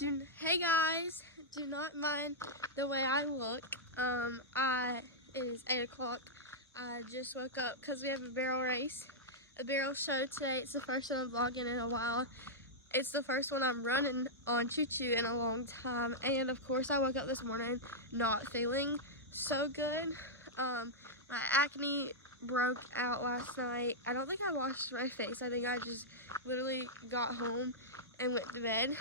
Hey guys, do not mind the way I look. It is 8 o'clock. I just woke up because we have a barrel race, a barrel show today. It's the first one I'm vlogging in a while. It's the first one I'm running on Choo Choo in a long time. And of course I woke up this morning not feeling so good. My acne broke out last night. I don't think I washed my face. I think I just literally got home and went to bed.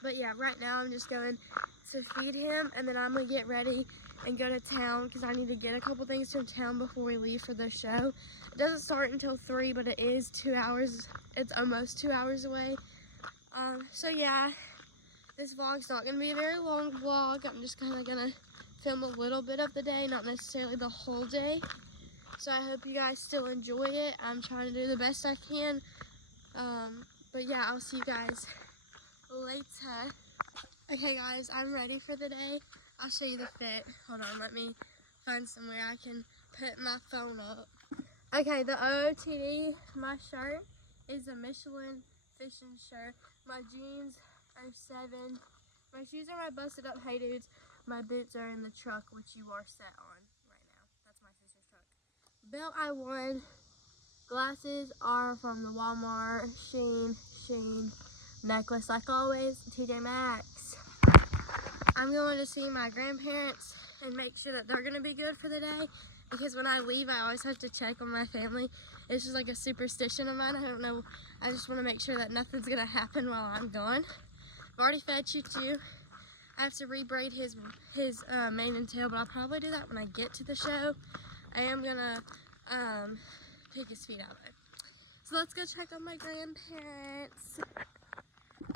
But yeah, right now I'm just going to feed him, and then I'm gonna get ready and go to town because I need to get a couple things from town before we leave for the show. It doesn't start until 3, but it is 2 hours. It's almost 2 hours away. So yeah, this vlog's not gonna be a very long vlog. I'm just kind of gonna film a little bit of the day, not necessarily the whole day. So I hope you guys still enjoy it. I'm trying to do the best I can. But yeah, I'll see you guys later. Okay guys, I'm ready for the day. I'll show you the fit. Hold on, let me find somewhere I can put my phone up. Okay, the OOTD, my shirt is a Michelin fishing shirt. My jeans are 7. My shoes are my busted up Hey Dudes. My boots are in the truck, which you are set on right now. That's my sister's truck. Belt I won. Glasses are from the Walmart, Shein. Necklace, like always, TJ Maxx. I'm going to see my grandparents and make sure that they're going to be good for the day, because when I leave, I always have to check on my family. It's just like a superstition of mine. I don't know. I just want to make sure that nothing's going to happen while I'm gone. I've already fed Choo Choo. I have to rebraid his mane and tail, but I'll probably do that when I get to the show. I am going to pick his feet out though. So let's go check on my grandparents.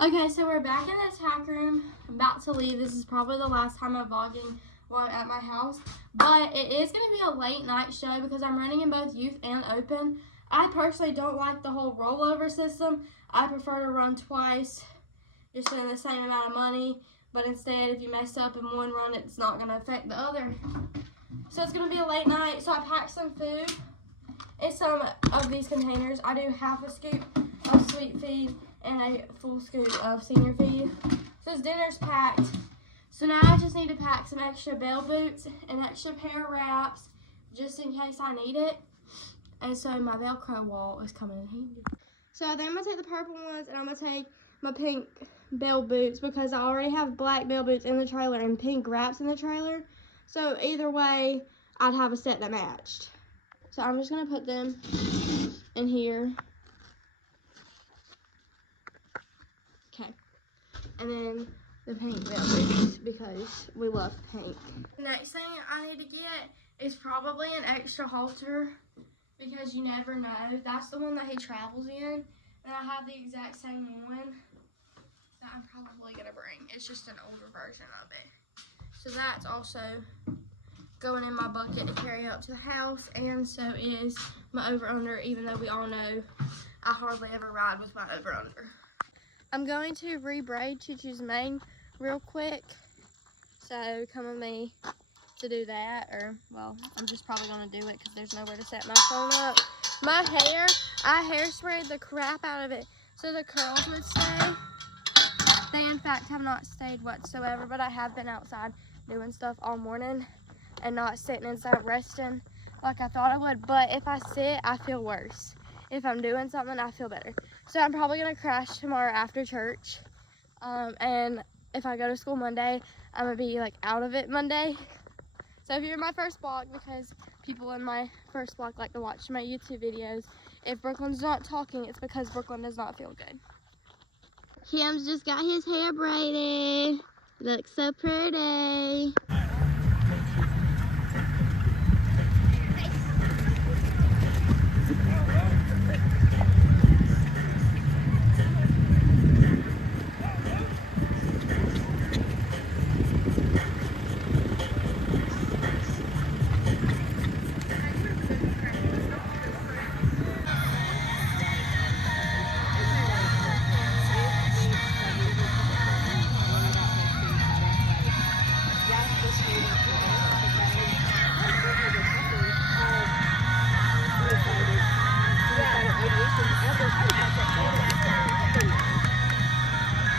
Okay, so we're back in the tack room. I'm about to leave. This is probably the last time I'm vlogging while I'm at my house. But it is going to be a late night show because I'm running in both youth and open. I personally don't like the whole rollover system. I prefer to run twice, just spend the same amount of money. But instead, if you mess up in one run, it's not going to affect the other. So it's going to be a late night. So I packed some food in some of these containers. I do half a scoop of sweet feed and a full scoop of senior feed. So this dinner's packed. So now I just need to pack some extra bell boots, an extra pair of wraps, just in case I need it. And so my Velcro wall is coming in handy. So then I'm gonna take the purple ones and I'm gonna take my pink bell boots because I already have black bell boots in the trailer and pink wraps in the trailer. So either way, I'd have a set that matched. So I'm just gonna put them in here. Okay, and then the pink velvet because we love pink. The next thing I need to get is probably an extra halter because you never know. That's the one that he travels in, and I have the exact same one that I'm probably gonna bring. It's just an older version of it. So that's also going in my bucket to carry up to the house, and so is my over-under, even though we all know I hardly ever ride with my over-under. I'm going to rebraid Choo Choo's mane real quick, so come with me to do that, or, well, I'm just probably going to do it because there's nowhere to set my phone up. My hair, I hairsprayed the crap out of it so the curls would stay. They, in fact, have not stayed whatsoever, but I have been outside doing stuff all morning and not sitting inside resting like I thought I would. But if I sit, I feel worse. If I'm doing something, I feel better. So I'm probably gonna crash tomorrow after church. And if I go to school Monday, I'm gonna be like out of it Monday. So if you're in my first vlog, because people in my first vlog like to watch my YouTube videos, if Brooklyn's not talking, it's because Brooklyn does not feel good. Kim's just got his hair braided. Looks so pretty.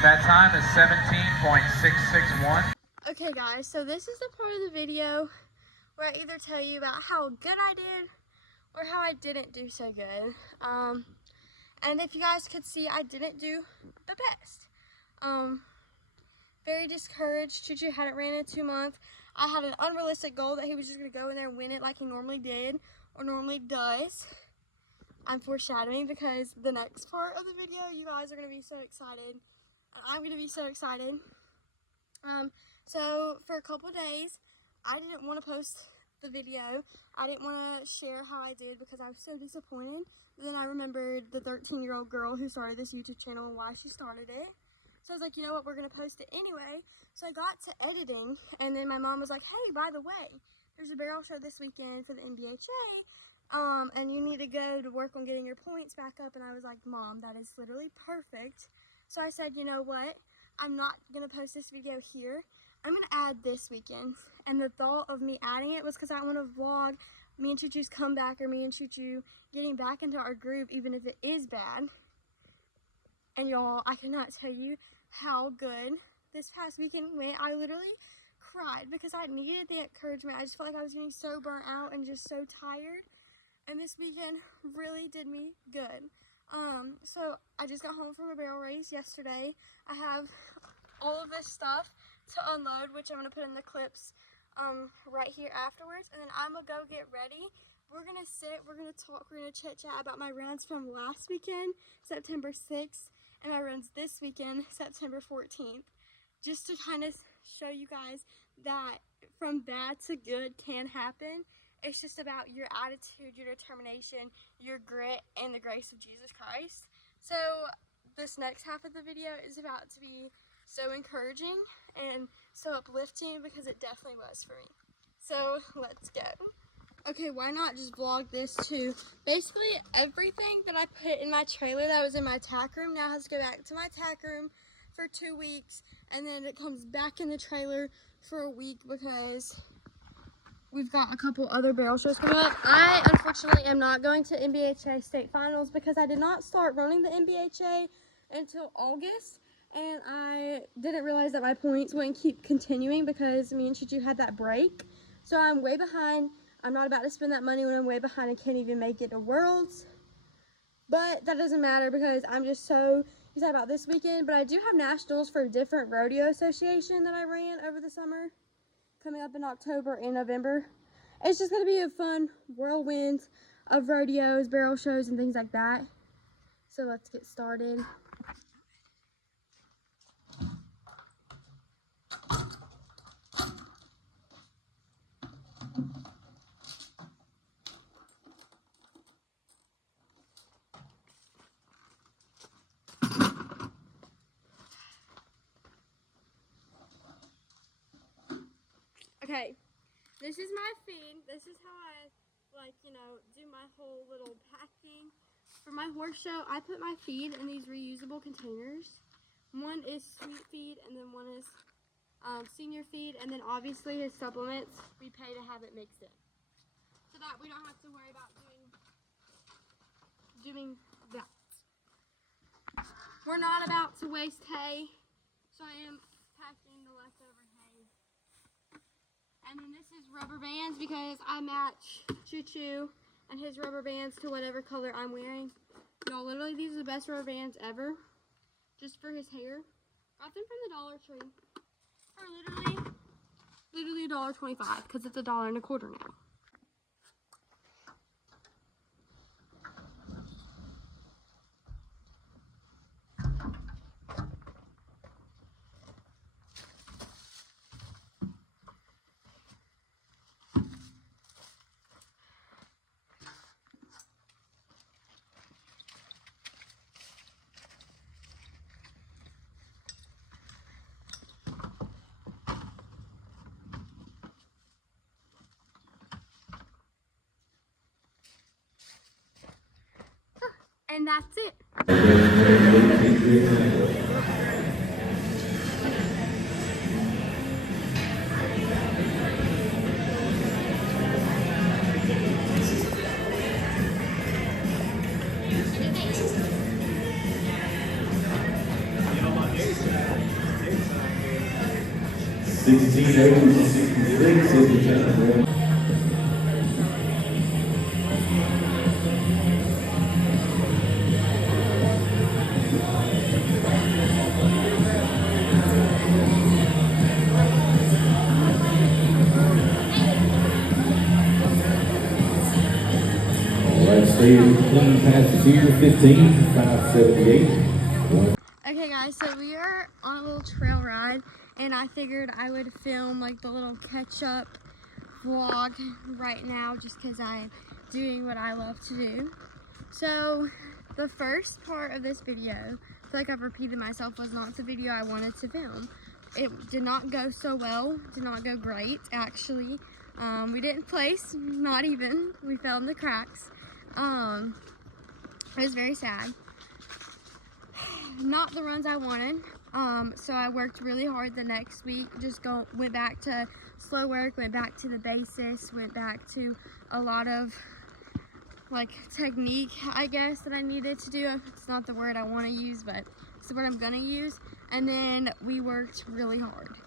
That time is 17.661. Okay guys, so this is the part of the video where I either tell you about how good I did or how I didn't do so good. And if you guys could see, I didn't do the best. Very discouraged. Choo Choo hadn't ran in 2 months. I had an unrealistic goal that he was just going to go in there and win it like he normally did or normally does. I'm foreshadowing because the next part of the video, you guys are going to be so excited. And I'm going to be so excited. So for a couple of days, I didn't want to post the video. I didn't want to share how I did because I was so disappointed. But then I remembered the 13-year-old girl who started this YouTube channel and why she started it. So I was like, you know what, we're going to post it anyway. So I got to editing, and then my mom was like, hey, by the way, there's a barrel show this weekend for the NBHA, and you need to go to work on getting your points back up. And I was like, Mom, that is literally perfect. So I said, you know what, I'm not going to post this video here. I'm going to add this weekend. And the thought of me adding it was because I want to vlog me and Choo Choo's comeback, or me and Choo Choo getting back into our groove, even if it is bad. And y'all, I cannot tell you how good this past weekend went. I literally cried because I needed the encouragement. I just felt like I was getting so burnt out and just so tired. And this weekend really did me good. So I just got home from a barrel race yesterday. I have all of this stuff to unload, which I'm going to put in the clips right here afterwards. And then I'm going to go get ready. We're going to sit, we're going to talk, we're going to chit chat about my runs from last weekend, September 6th, and my runs this weekend, September 14th. Just to kind of show you guys that from bad to good can happen. It's just about your attitude, your determination, your grit, and the grace of Jesus Christ. So this next half of the video is about to be so encouraging and so uplifting, because it definitely was for me. So let's go. Okay, why not just vlog this too? Basically everything that I put in my trailer that was in my tack room now has to go back to my tack room for 2 weeks, and then it comes back in the trailer for a week because we've got a couple other barrel shows coming up. I unfortunately am not going to NBHA state finals because I did not start running the NBHA until August, and I didn't realize that my points wouldn't keep continuing because me and Choo Choo had that break. So I'm way behind. I'm not about to spend that money when I'm way behind and can't even make it to Worlds. But that doesn't matter because I'm just so excited about this weekend. But I do have nationals for a different rodeo association that I ran over the summer, coming up in October and November. It's just going to be a fun whirlwind of rodeos, barrel shows, and things like that. So let's get started. Okay, this is my feed. This is how I, do my whole little packing. For my horse show, I put my feed in these reusable containers. One is sweet feed, and then one is senior feed, and then obviously his supplements, we pay to have it mixed in. So that we don't have to worry about doing that. We're not about to waste hay, so I am packing the leftover hay. And then this is rubber bands because I match Choo Choo and his rubber bands to whatever color I'm wearing. Y'all, literally, these are the best rubber bands ever. Just for his hair. Got them from the Dollar Tree. For literally $1.25 because it's $1.25 now. And that's it. 16:66 is the time. All right, Steve, clean passes here, 15:578. Okay guys, so we are on a little trail ride and I figured I would film like the little catch-up vlog right now just because I'm doing what I love to do. So the first part of this video, I feel like I've repeated myself, was not the video I wanted to film. It did not go so well, did not go great actually. We didn't place, not even, we fell in the cracks. It was very sad. Not the runs I wanted. So I worked really hard the next week, went back to slow work, went back to the basis, went back to a lot of like technique, I guess, that I needed to do. It's not the word I want to use, but it's the word I'm gonna use. And then we worked really hard.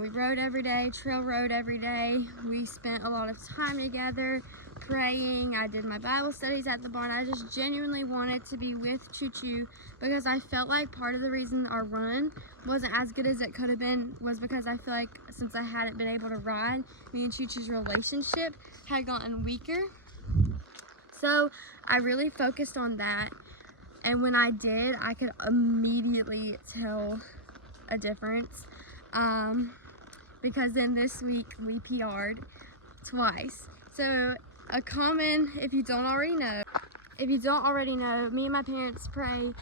We rode every day, trail rode every day. We spent a lot of time together praying. I did my Bible studies at the barn. I just genuinely wanted to be with Choo Choo because I felt like part of the reason our run wasn't as good as it could have been was because I feel like since I hadn't been able to ride, me and Choo Choo's relationship had gotten weaker. So I really focused on that, and when I did, I could immediately tell a difference. Because then this week we PR'd twice. So a common, if you don't already know, me and my parents pray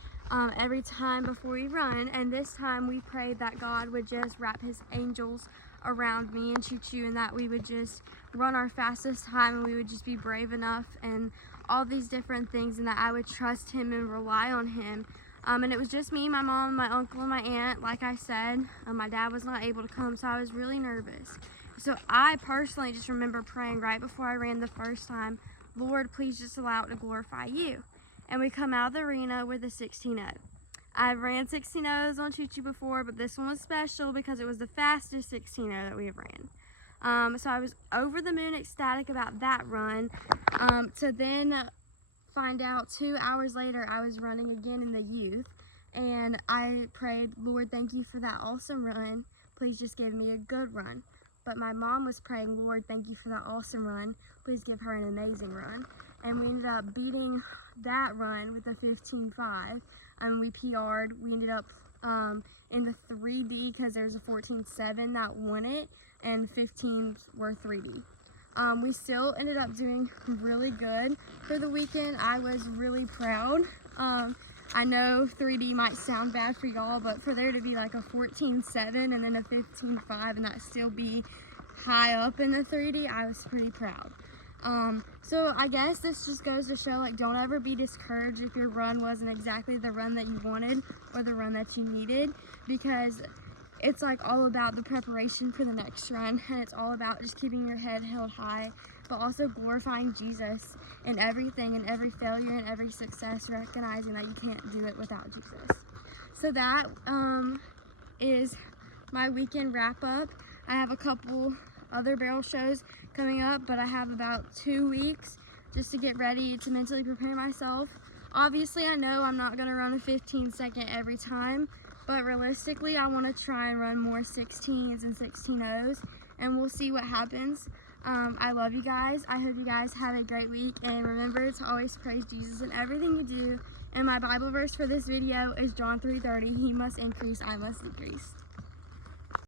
every time before we run, and this time we prayed that God would just wrap his angels around me and Choo Choo, and that we would just run our fastest time and we would just be brave enough and all these different things, and that I would trust him and rely on him. And it was just me, my mom, my uncle, and my aunt. Like I said, my dad was not able to come, so I was really nervous. So I personally just remember praying right before I ran the first time, Lord, please just allow it to glorify you. And we come out of the arena with a 16.0. I've ran 16.0s on Choo Choo before, but this one was special because it was the fastest 16.0 that we have ran. So I was over the moon ecstatic about that run. To then find out 2 hours later I was running again in the youth, and I prayed, Lord, thank you for that awesome run. Please just give me a good run. But my mom was praying, Lord, thank you for that awesome run. Please give her an amazing run. And we ended up beating that run with a 15.5. We PR'd. We ended up in the 3D because there was a 14.7 that won it, and 15s were 3D. We still ended up doing really good for the weekend. I was really proud. I know 3D might sound bad for y'all, but for there to be like a 14.7 and then a 15.5 and that still be high up in the 3D, I was pretty proud. So I guess this just goes to show, like, don't ever be discouraged if your run wasn't exactly the run that you wanted or the run that you needed, because it's like all about the preparation for the next run, and it's all about just keeping your head held high, but also glorifying Jesus in everything, in every failure, and every success, recognizing that you can't do it without Jesus. So that is my weekend wrap up. I have a couple other barrel shows coming up, but I have about 2 weeks just to get ready to mentally prepare myself. Obviously, I know I'm not gonna run a 15-second every time, but realistically, I want to try and run more 16s and 16.0s, and we'll see what happens. I love you guys. I hope you guys have a great week, and remember to always praise Jesus in everything you do. And my Bible verse for this video is John 3:30. He must increase, I must decrease.